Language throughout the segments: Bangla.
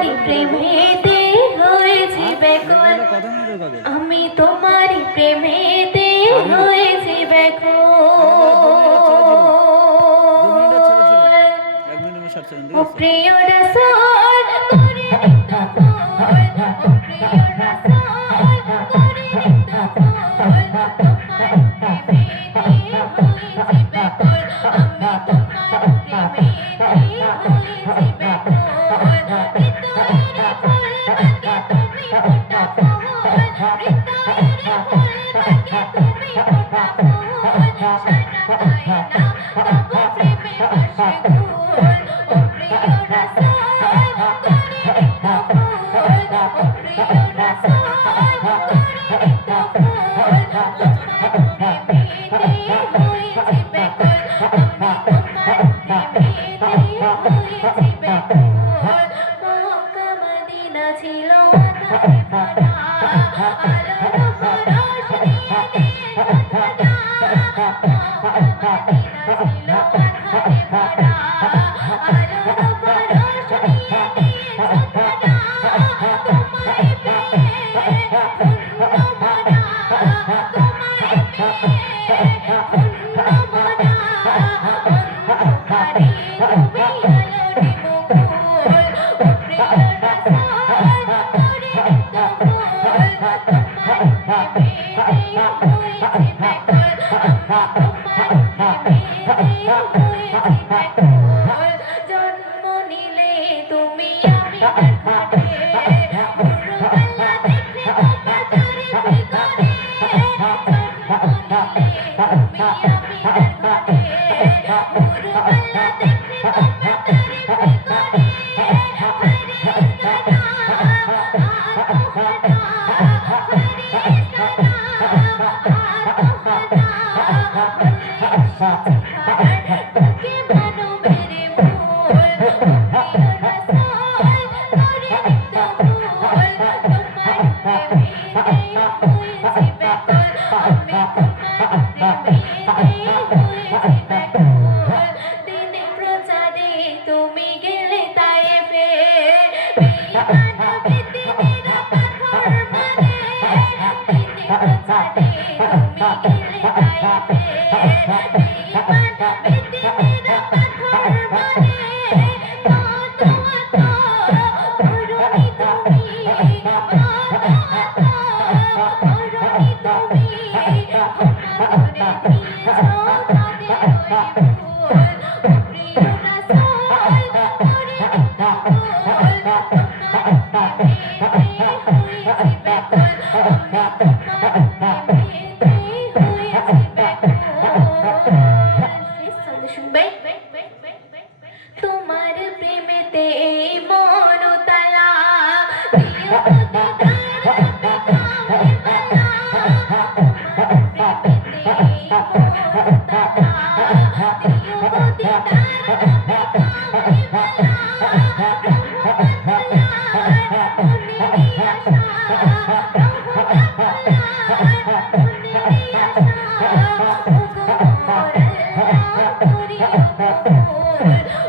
তোমারই প্রেমেতে হয়েছি ব্যাকুল, আমি তোমারই প্রেমেতে হয়েছি ব্যাকুল। ও প্রিয় রাসূল করে নিত্য ফুল, ও প্রিয় রাসূল করে নিত্য ফুল, তোমার প্রেমেতে হয়েছি ব্যাকুল, আমি তোমার প্রেমেতে হয়েছি ব্যাকুল। হৃদয়ের ফুল বাগে তুমি ফোটা ফুল, হৃদয়ের ফুল বাগে তুমি ফোটা ফুল, সারা কায়নাত তব প্রেমে মশগুল। ও প্রিয় রাসূল করে নিত্য ফুল, ও প্রিয় রাসূল করে নিত্য ফুল, তোমার প্রেমেতে হয়েছি ব্যাকুল, আমি তোমার প্রেমেতে হয়েছি ব্যাকুল। মক্কা মদিনা ছিল আঁধারে ভরা, আলোর পরশ দিয়ে দিল ধরা। মক্কা মদিনা ছিল আঁধারে ভরা, আলোর পরশ দিয়ে দিল ধরা। তোমায় পেয়ে ধন্য মনা, তোমায় পেয়ে ধন্য মনা, অন্ধকারে তুমি আলোর মুকুল। ও প্রিয় রাসূল করে নিত্য ফুল, তোমার প্রেমেতে হয়েছি ব্যাকুল, আমি তোমার প্রেমেতে হয়েছি ব্যাকুল। জন্ম নিলে তুমি আমিনার ঘাটে, ভোরবেলা দেখলে তোমার তারিফ করে। জন্ম নিলে তুমি আমিনার ঘাটে, ভোরবেলা দেখলে তোমার তারিফ করে। ফেরেশতারা আতোহদা, ফেরেশতারা আতোহদা বলে এসেছে ধরার বুকে মানবের মূল। ও প্রিয় রাসূল করে নিত্য ফুল, তোমার প্রেমেতে হয়েছি ব্যাকুল, আমি তোমার প্রেমেতে হয়েছি ব্যাকুল। দিনে প্রচারে তুমি গেলে তায়েফে, বেঈমান বেদিনেরা পাথর মারে। দিনে প্রচারে তুমি গেলে তায়েফে, বেঈমান বেদিনেরা পাথর মারে। কত আত ধরণী তুমি, কত আত ধরণী তুমি, ক্ষমা করে দিয়েছো তাদের ওই ভুল। ও প্রিয় রাসূল করে নিত্য ফুল, তোমার প্রেমেতে হয়েছি ব্যাকুল, আমি তোমার প্রেমেতে হয়েছি ব্যাকুল। শেষ ছন্দে শুনবে। তোমার প্রেমেতে এই মন তালা, দিও গো দিদার হবে কামলিওয়ালা। তোমার প্রেমেতে এই মন তালা, দিও গো দিদার হবে কামলিওয়ালা। রহমত খোলার মনেরই আশা, রহমত খোলার মনেরই আশা। ওগো মোর আল্লাহ করিও কবুল।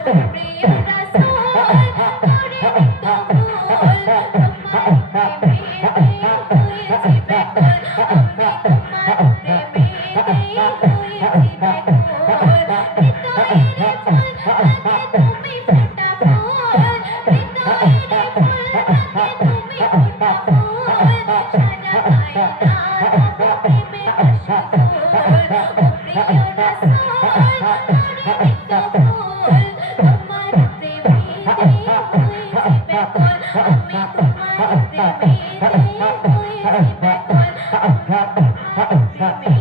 ও প্রিয় রাসূল করে নিত্য ফুল, তোমার প্রেমেতে হয়েছি ব্যাকুল, আমি তোমার প্রেমেতে হয়েছি ব্যাকুল। হৃদয়ের ফুল বাগে তুমি ফোটা ফুল, হৃদয়ের ফুল বাগে তুমি ফোটা ফুল, সারা কায়নাত তব প্রেমে মশগুল। ও প্রিয় রাসূল করে নিত্য ফুল, তোমার প্রেমেতে হয়েছি ব্যাকুল, আমি তোমার প্রেমেতে হয়েছি ব্যাকুল, আমি তোমার প্রেমেতে